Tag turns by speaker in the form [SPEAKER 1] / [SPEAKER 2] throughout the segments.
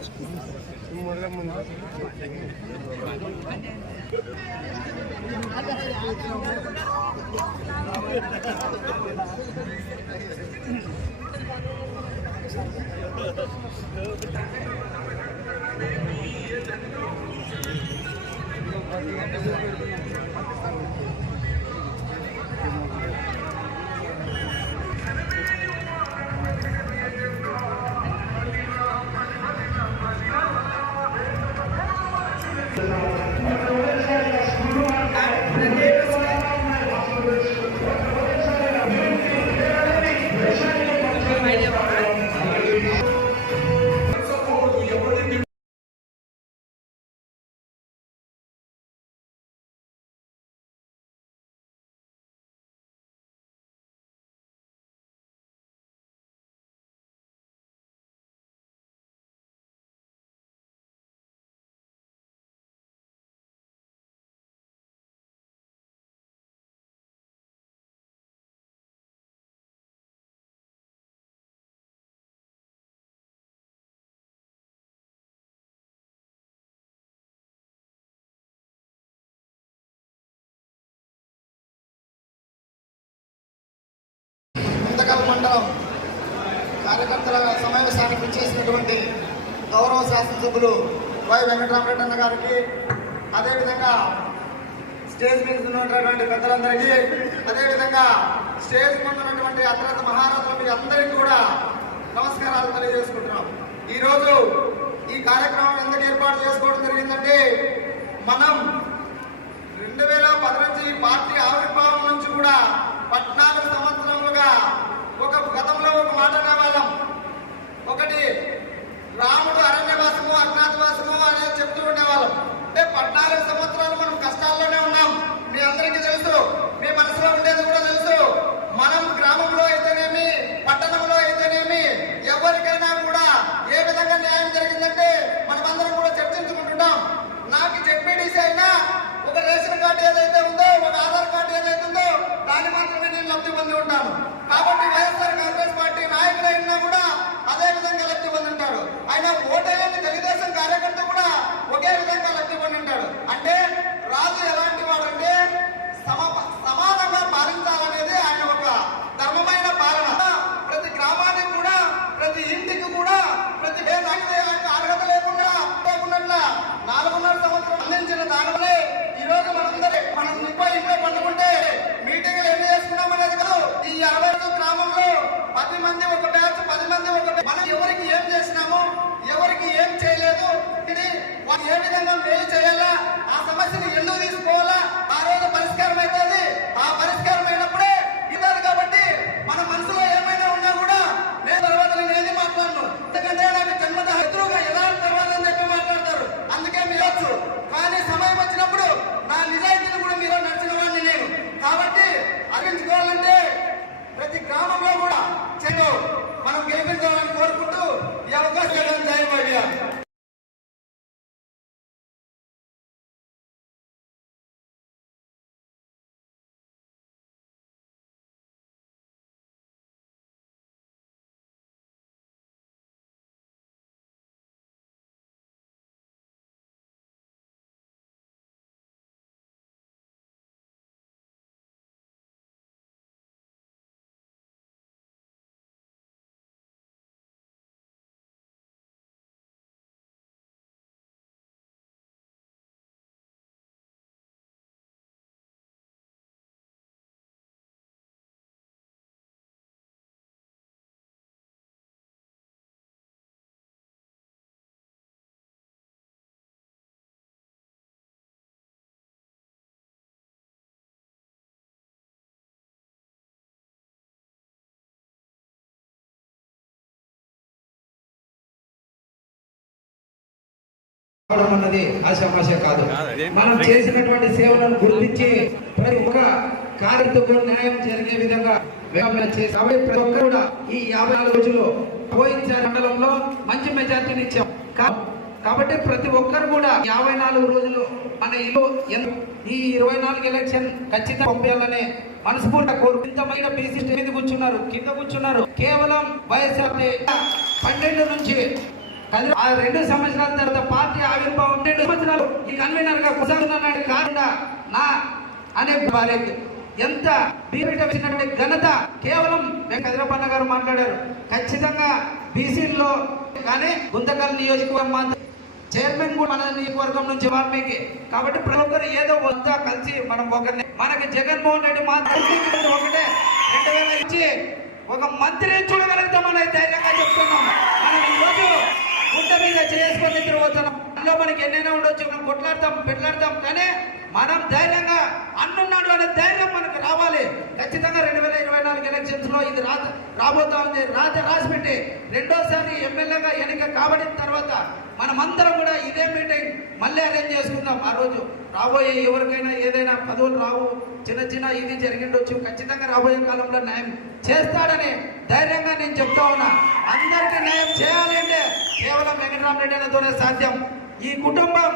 [SPEAKER 1] ఉంటాయి కదా
[SPEAKER 2] మండలం కార్యకర్తల సమావేశానికి ఇచ్చేసినటువంటి గౌరవ శాసనసభ్యులు వై వెంకటరామరెడ్డి అన్న గారికి అదేవిధంగా స్టేజ్ మీద ఉన్నటువంటి పెద్దలందరికీ అదేవిధంగా స్టేజ్ మీద ఉన్నటువంటి అత్యంత మహారాజులు అందరికీ కూడా నమస్కారాలు తెలియజేసుకుంటున్నాం. ఈరోజు ఈ కార్యక్రమం ఎందుకు ఏర్పాటు చేసుకోవడం జరిగిందంటే మనం రెండు వేల పది నుంచి పార్టీ ఆవిర్భావం నుంచి కూడా పద్నాలుగు సంవత్సరములుగా ఒక గతంలో ఒక మాట అనేవాళ్ళం ఒకటి రాముడు అరణ్యవాసము అజ్ఞాతవాసము అనేది చెప్తూ ఉండేవాళ్ళం. అంటే పద్నాలుగు సంవత్సరాలు మనం కష్టాల్లోనే ఉన్నాం. మీ అందరికీ తెలుసు మీ మనసులో ఉండేది కూడా తెలుసు. మనం గ్రామంలో అయితేనేమి పట్టణంలో అయితేనేమి ఎవరికైనా కూడా ఏ విధంగా న్యాయం జరిగిందంటే మనమందరం కూడా చర్చించుకుంటున్నాం నాకు జెడ్పీడీసీ అయినా ఒక రేషన్ కార్డు ఏదైతే ఉందో ఒక ఆధార్ కార్డు ఏదైతే ఉందో దాన్ని మాత్రమే నేను లబ్ధి పొంది ఉంటాను. కాబట్టి వైఎస్ఆర్ కాంగ్రెస్ పార్టీ నాయకుడైనా కూడా అదే విధంగా లబ్ధి పొంది ఉంటాడు ఆయన ఓటేయని తెలుగుదేశం కార్యకర్త కూడా ఒకే విధంగా లబ్ధి పొంది ఉంటాడు అంటే రాజు ఎలాంటి వాడంటే సమ సమానంగా పాలించాలనేది ఆయన ఒక ధర్మమైన పాలన ప్రతి గ్రామానికి కూడా ప్రతి ఇంటికి కూడా ప్రతి పేదానికి అర్హత లేకుండా లేకున్నట్ల నాలుగున్నర సంవత్సరం అందించిన దానివల్లే ఈ రోజు మనందరి మనం ముప్పై ఇంట్లో పండుకుంటే మీటింగ్లు ఎన్ని చేసుకున్నాం అనేది కాదు ఈ అరవై ఐదు గ్రామంలో పది మంది ఒక బ్యాచ్ పది మంది ఒక batch. మనం ఎవరికి ఏం చేసినాము ఎవరికి ఏం చేయలేదు ఇది రాజ్యాంగం వేలు చేయాలా? ఆ సమస్యను ఎందుకు తీసుకోవాలా?
[SPEAKER 3] రావడం అన్నది ఆశామాష కాదు. మనం చేసినటువంటి సేవలను గుర్తించి ప్రతి ఒక్క కార్యక్రమకు న్యాయం జరిగే విధంగా ప్రతి ఒక్కరు కూడా ఈ యాభై నాలుగు రోజులు పోయించారు మండలంలో మంచి మెజార్టీని ఇచ్చాం. కాబట్టి ప్రతి ఒక్కరు కూడా యాభై నాలుగు రోజులు మన ఇల్లు ఈ ఇరవై నాలుగు ఎలక్షన్ ఖచ్చితంగా పంపించాలని మనస్ఫూర్తిగా కోరు ఇంతమైన బీసీ మీద కూర్చున్నారు కింద కూర్చున్నారు. కేవలం వైఎస్ఆర్ పన్నెండు నుంచి ఆ రెండు సంవత్సరాల తర్వాత పార్టీ ఆవిర్భావం రెండు సంవత్సరాలు ఈ కన్వీనర్గా కొనసాగుతున్నాడు కాకుండా నా అనే వారికి ఎంత బీపీట వచ్చినటువంటి ఘనత కేవలం మేము కదిరపన్న గారు మాట్లాడారు. ఖచ్చితంగా బీసీలో కానీ గుంతకల్ నియోజకవర్గం చైర్మన్ కూడా మన నియోజకవర్గం నుంచి వాల్మీకి. కాబట్టి ప్రతి ఒక్కరు ఏదో వద్దా కలిసి మనం ఒకరిని మనకి జగన్మోహన్ రెడ్డి మాత్రం ఒకటే రెండు వేల ఇచ్చి ఒక మంత్రిని చూడగలుగుతామని ధైర్యంగా చెప్తున్నాం. మనం ఈరోజు గుంట మీద చేసుకొని తిరుగుతున్నాం. అందులో మనకి ఎన్నైనా ఉండొచ్చు. మనం కొట్లాడతాం పెట్లాడతాం. కానీ మనం ధైర్యంగా అన్నున్నాడు అనే ధైర్యం మనకు రావాలి. ఖచ్చితంగా రెండు వేల ఇరవై నాలుగు ఎలక్షన్స్లో ఇది రాత రాబోతా ఉంది. రాత రాసిపెట్టి రెండోసారి ఎమ్మెల్యేగా ఎన్నిక కాబడిన తర్వాత మనమందరం మళ్ళీ అరేంజ్ చేసుకుందాం ఆ రోజు. రాబోయే ఎవరికైనా ఏదైనా పదవులు రావు చిన్న చిన్న ఇది జరిగిండొచ్చు. ఖచ్చితంగా రాబోయే కాలంలో న్యాయం చేస్తాడని ధైర్యంగా నేను చెప్తా ఉన్నా. అందరికీ న్యాయం చేయాలి అంటే కేవలం వెంకటరామరెడ్డి అన్నతోనే సాధ్యం. ఈ కుటుంబం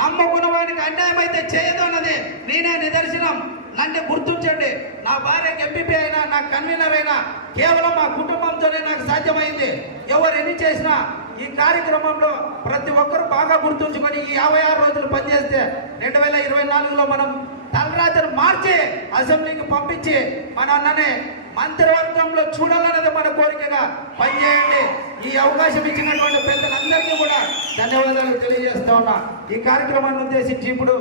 [SPEAKER 3] నమ్మకున్న వాడికి అన్యాయం అయితే చేయదు అన్నది నేనే నిదర్శనం. నన్ను గుర్తించండి. నా భార్యకి ఎంపీపీ అయినా నా కన్వీనర్ అయినా కేవలం మా కుటుంబంతోనే నాకు సాధ్యమైంది. ఎవరు ఎన్ని చేసినా ఈ కార్యక్రమంలో ప్రతి ఒక్కరు బాగా గుర్తుంచుకొని ఈ యాభై ఆరు రోజులు పనిచేస్తే రెండు వేల ఇరవై నాలుగులో మనం తలరాత్రి మార్చి అసెంబ్లీకి పంపించి మన అన్ననే మంత్రివర్గంలో చూడాలన్నది మన కోరికగా పనిచేయండి. ఈ అవకాశం ఇచ్చినటువంటి పెద్దలందరికీ కూడా ధన్యవాదాలు తెలియజేస్తా ఉన్నా. ఈ కార్యక్రమాన్ని ఉద్దేశించి ఇప్పుడు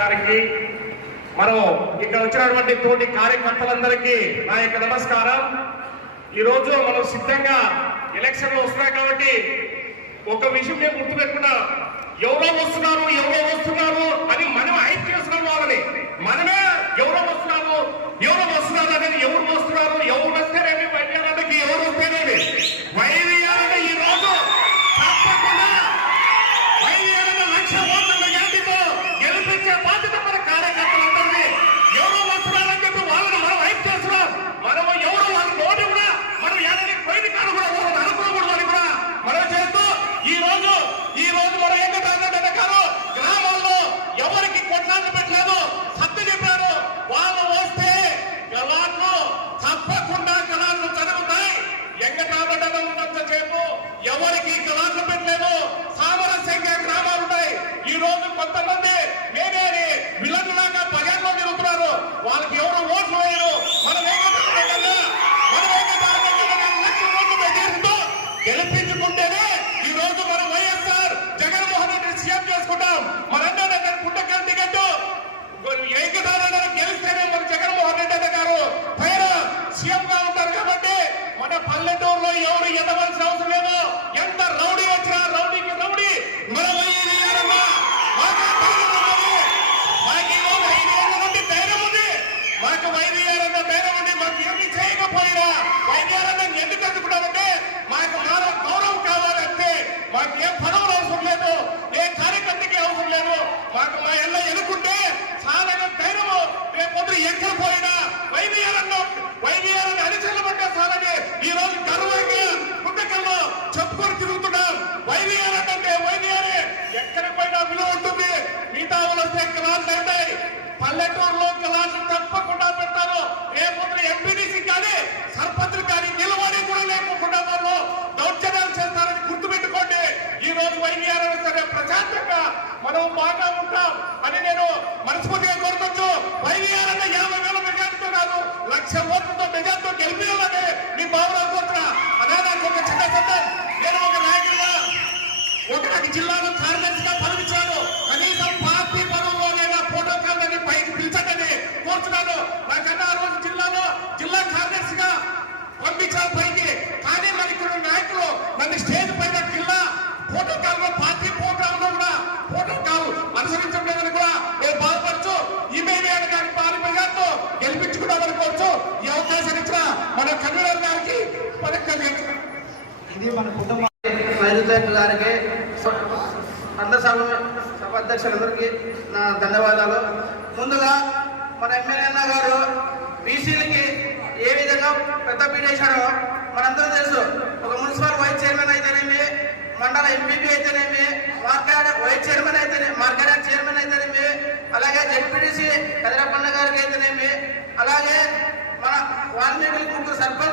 [SPEAKER 4] గారికి మనం ఇక్కడ వచ్చినటువంటి తోటి కార్యకర్తలందరికీ నా యొక్క నమస్కారం. ఈ రోజు మనం సిద్ధంగా ఎలక్షన్లు వస్తున్నాయి కాబట్టి ఒక విషయం నేను గుర్తుపెట్టుకున్నా. ఎవరో వస్తున్నారు ఎవరో వస్తున్నారు అని మనం హైప్ చేస్తున్నాం వాళ్ళని. మనమే ఎవరో వస్తున్నారు ఎవరో వస్తున్నారు అనేది ఎవరు వస్తున్నారు ఎవరు వస్తేనేమి వైద్యాలకి ఎవరు వస్తేనేమి వైద్యాలని పల్లెటూరులో క్లాసులు తప్పకుండా పెట్టారు రేపు ఎంపీడీసీ కానీ నిలబడి కూడా లేకుండా వాళ్ళు దౌర్జన్యాలు చేస్తారని గుర్తుపెట్టుకోండి ఈ రోజు వైద్యాలు సరే ప్రశాంతంగా మనం బాగా ఉంటాం అని నేను మనస్ఫూర్తిగా కోరుకోవచ్చు వైద్యాలన్న యాభై వేల మెజార్టీతో కాదు లక్ష ఓట్లతో మెజార్టీతో గెలిపించాలని మీ భావన కోరుతున్నా అదే నాకు ఒక చిన్న సందేహం నేను ఒక నాయకుడిగా ఒక నాకు జిల్లాలో కార్యదర్శిగా పదవిచ్చాడు కనీసం పార్టీ పదవుల్లోనైనా ప్రోటోకాల్ అని పైకి పిలిచండి కోరుతున్నాను నాకన్నా ఆ రోజు జిల్లాలో జిల్లా కార్యదర్శిగా పంపించారు పైకి. కానీ ఇక్కడ నాయకులు నన్ను స్టేజ్ పైన జిల్లా ప్రోటోకాల్ పార్టీ ప్రోగ్రామ్లో కూడా ప్రోటోకాల్ అనుసరించడం లేదని కూడా నేను బాధపడచ్చు. ఈమెయిల్ కానీ పార్టీ గారితో గెలిపించుకున్నామని ఈ అవకాశాన్ని ఇచ్చిన మన కన్వీనర్ గారికి
[SPEAKER 3] ఇది మన కుటుంబ
[SPEAKER 5] నైరుతి గారికి అందరి సభ సభ నా ధన్యవాదాలు. ముందుగా మన ఎమ్మెల్యే అన్న గారు బీసీలకి ఏ విధంగా పెద్ద పీడేశాడో మనందరూ తెలుసు. ఒక మున్సిపల్ వైస్ చైర్మన్ అయితేనేమి మండల ఎంపీపీ అయితేనేమి మార్కెట్ వైస్ చైర్మన్ అయితేనే మార్కెట్ చైర్మన్ అయితేనేమి అలాగే జెడ్పీటీసీ కదిరపన్న గారికి అయితేనేమి అలాగే మన వాల్మీకి ముగ్గురు సర్పంచ్